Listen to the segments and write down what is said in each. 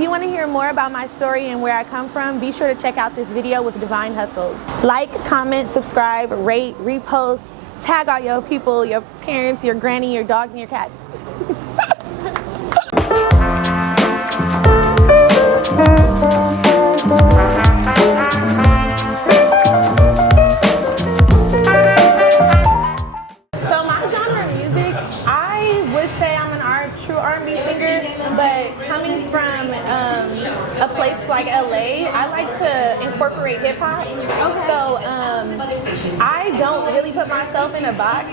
If you want to hear more about my story and where I come from, be sure to check out this video with Divine Hustles. Like, comment, subscribe, rate, repost, tag all your people, your parents, your granny, your dogs, and your cats. So my genre of music, I would say I'm an true R&B singer, but coming from a place like LA, I like to incorporate hip hop. So I don't really put myself in a box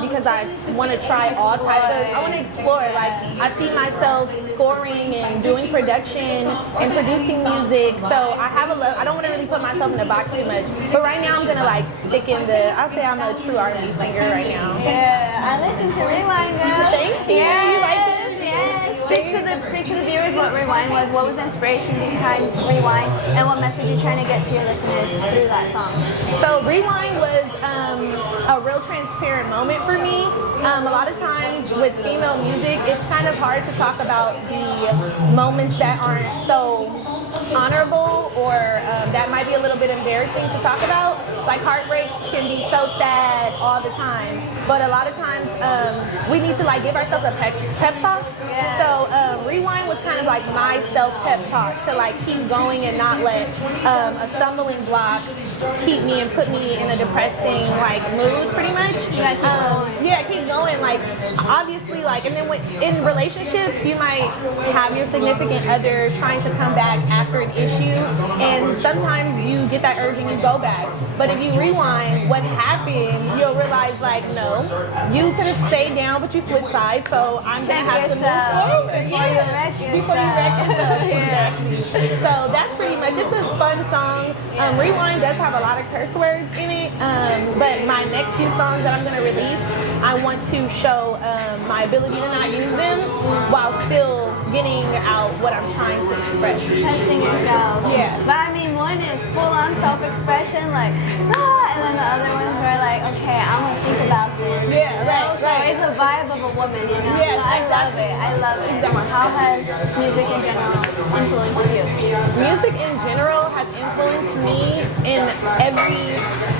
because I want to try all types of, I want to explore. Like, I see myself scoring and doing production and producing music. So I don't want to really put myself in a box too much. But right now I'm gonna like stick in I'll say I'm a true R&B singer right now. Yeah, I listen to Rewind, girl. Thank you. Yeah. You like this? Speak to the viewers what Rewind was. What was the inspiration behind Rewind, and what message you're trying to get to your listeners through that song? So Rewind was a real transparent moment for me. A lot of times with female music, it's kind of hard to talk about the moments that aren't so honorable or that might be a little bit embarrassing to talk about. Like, heartbreaks can be so sad all the time, but a lot of times we need to like give ourselves a pep talk. Yeah. So Rewind was kind of like my self-pep talk to like keep going and not let a stumbling block keep me and put me in a depressing like mood, pretty much. Yeah, keep going. Like, obviously, like, and then in relationships, you might have your significant other trying to come back after an issue, and sometimes you get that urge and you go back. But if you rewind what happened, you'll realize, like, no, you could have stayed down, but you switched sides, so I'm going to have to move forward. Before you wreck yourself. Exactly. So that's pretty much, it's a fun song. Rewind does have a lot of curse words in it, but my next few songs that I'm going to release, I want to show my ability to not use them while still getting out what I'm trying to express. Testing yourself. Yeah. But I mean, one is full-on self-expression, like, and then the other ones are like, okay, I'm gonna think about this. Yeah, right. So it's a vibe of a woman, you know? Yeah, so I love it. I love it. How has music in general influenced you? Music in general has influenced me in every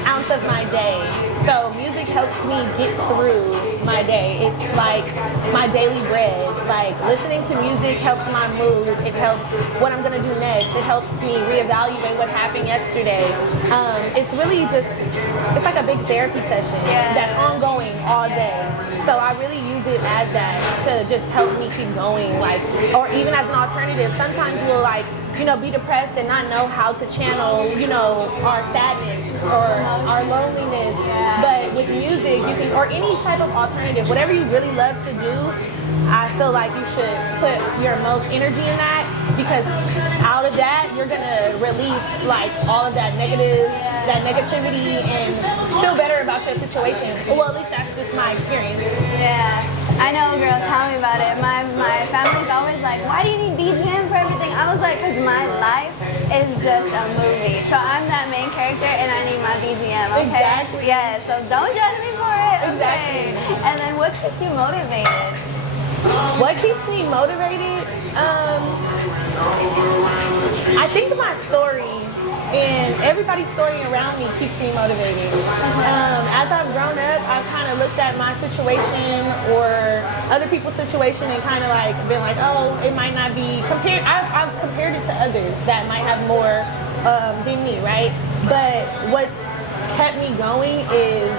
ounce of my day. So music helps me get through my day. It's like my daily bread. Like, listening to music helps my mood. It helps what I'm gonna do next. It helps me reevaluate what happened yesterday. It's really just, it's like a big therapy session that's ongoing all day. So I really use it as that to just help me keep going, like, or even as an alternative. Sometimes we'll like, you know, be depressed and not know how to channel, you know, our sadness or our loneliness. But with music, you can, or any type of alternative, whatever you really love to do, I feel like you should put your most energy in that, because out of that, you're gonna release like all of that negativity and feel better about your situation. Well, at least that's just my experience. Yeah. I know, girl, tell me about it. My family's always like, why do you need BGM for everything? I was like, because my life is just a movie. So I'm that main character and I need my BGM, okay? Exactly. Yeah, so don't judge me for it, okay? Exactly. And then what keeps you motivated? What keeps me motivated? I think my story and everybody's story around me keeps me motivated. As I've grown up, I've kind of looked at my situation or other people's situation and kind of like been like, oh, it might not be compared. I've compared it to others that might have more than me, right? But what's kept me going is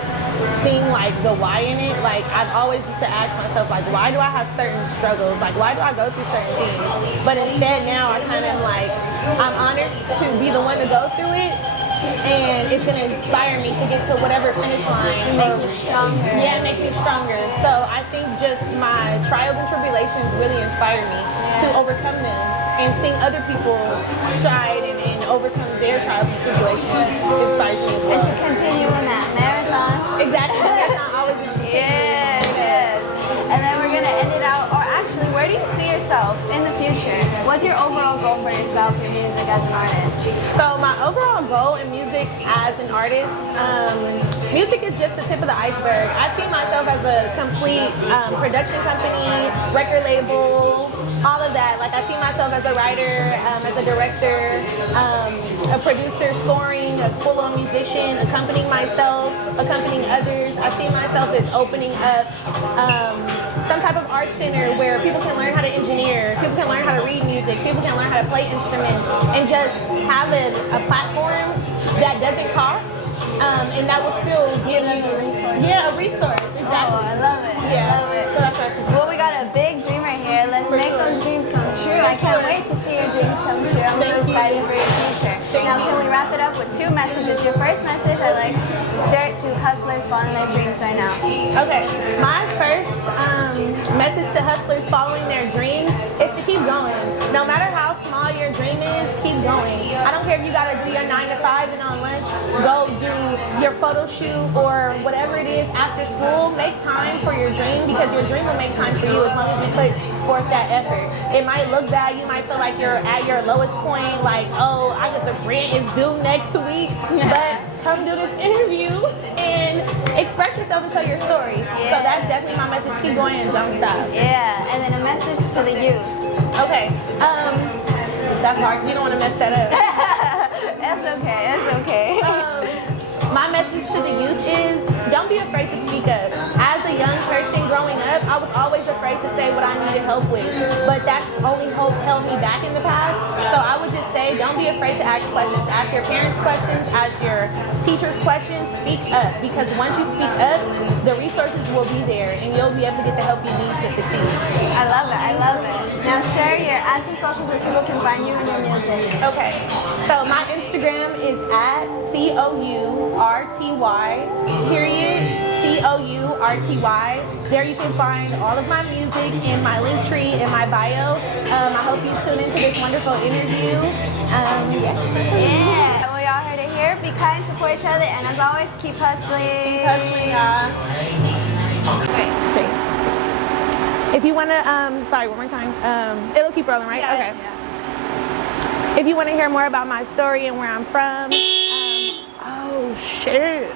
seeing like the why in it. Like, I've always used to ask myself, like, why do I have certain struggles? Like, why do I go through certain things? But instead now I kind of like, I'm honored to be the one to go through it, and it's gonna inspire me to get to whatever finish line. Make you stronger. Yeah, make me stronger. So I think just my trials and tribulations really inspire me to overcome them, and seeing other people stride and overcome their trials and tribulations inspires me as well. And to continue in that marathon. Exactly. That's not always going to continue. Yeah, it is. And then we're going to end it out, or actually, where do you see yourself in the future? What's your overall goal for yourself in music as an artist? So my overall goal in music as an artist, music is just the tip of the iceberg. I see myself as a complete production company, record label, all of that. Like I see myself as a writer, as a director, a producer, scoring, a full-on musician, accompanying myself, accompanying others. I see myself as opening up some type of art center where people can learn how to engineer, people can learn how to read music, people can learn how to play instruments, and just have a platform that doesn't cost, and that will still give you a resource. Exactly. Oh, I love it. Yeah. I love it. So that's what I think. Well, we got a big dream right here. Let's make those dreams come true. I can't wait to see your dreams come true. I'm so excited for your future. Now, can we wrap it up with 2 messages? Your first message, I'd like to share it to hustlers following their dreams right now. Okay, my first message to hustlers following their dreams is to keep going. No matter how small your dream is, keep going. I don't care if you gotta do your 9 to 5 and on lunch, go do your photo shoot or whatever it is after school. Make time for your dream because your dream will make time for you as long as you put forth that effort. It might look bad, you might feel like you're at your lowest point, like, oh, I get the rent is due next week, but come do this interview and express yourself and tell your story. So that's definitely my message. Keep going and don't stop. Yeah, and then a message to the youth. Okay, that's hard. You don't want to mess that up. That's okay. That's okay. My message to the youth is don't be afraid to speak up. As a young person growing up, I was always afraid to say what I needed help with, but that's only held me back in the past. So I would just say don't be afraid to ask questions. Ask your parents questions, ask your teachers questions, speak up, because once you speak up, the resources will be there and you'll be able to get the help you need to succeed. I love it. I love it. Now share your ads and socials where people can find you and your music. Okay, so my Instagram is at COURTY_COURTY. There you can find all of my music in my link tree in my bio. I hope you tune into this wonderful interview. Yeah. Well, y'all heard it here. Be kind, support each other, and as always, keep hustling. Keep hustling, y'all. Great. Thanks. If you want to, sorry, one more time. It'll keep rolling, right? Yeah, Okay. yeah. If you want to hear more about my story and where I'm from, oh shit.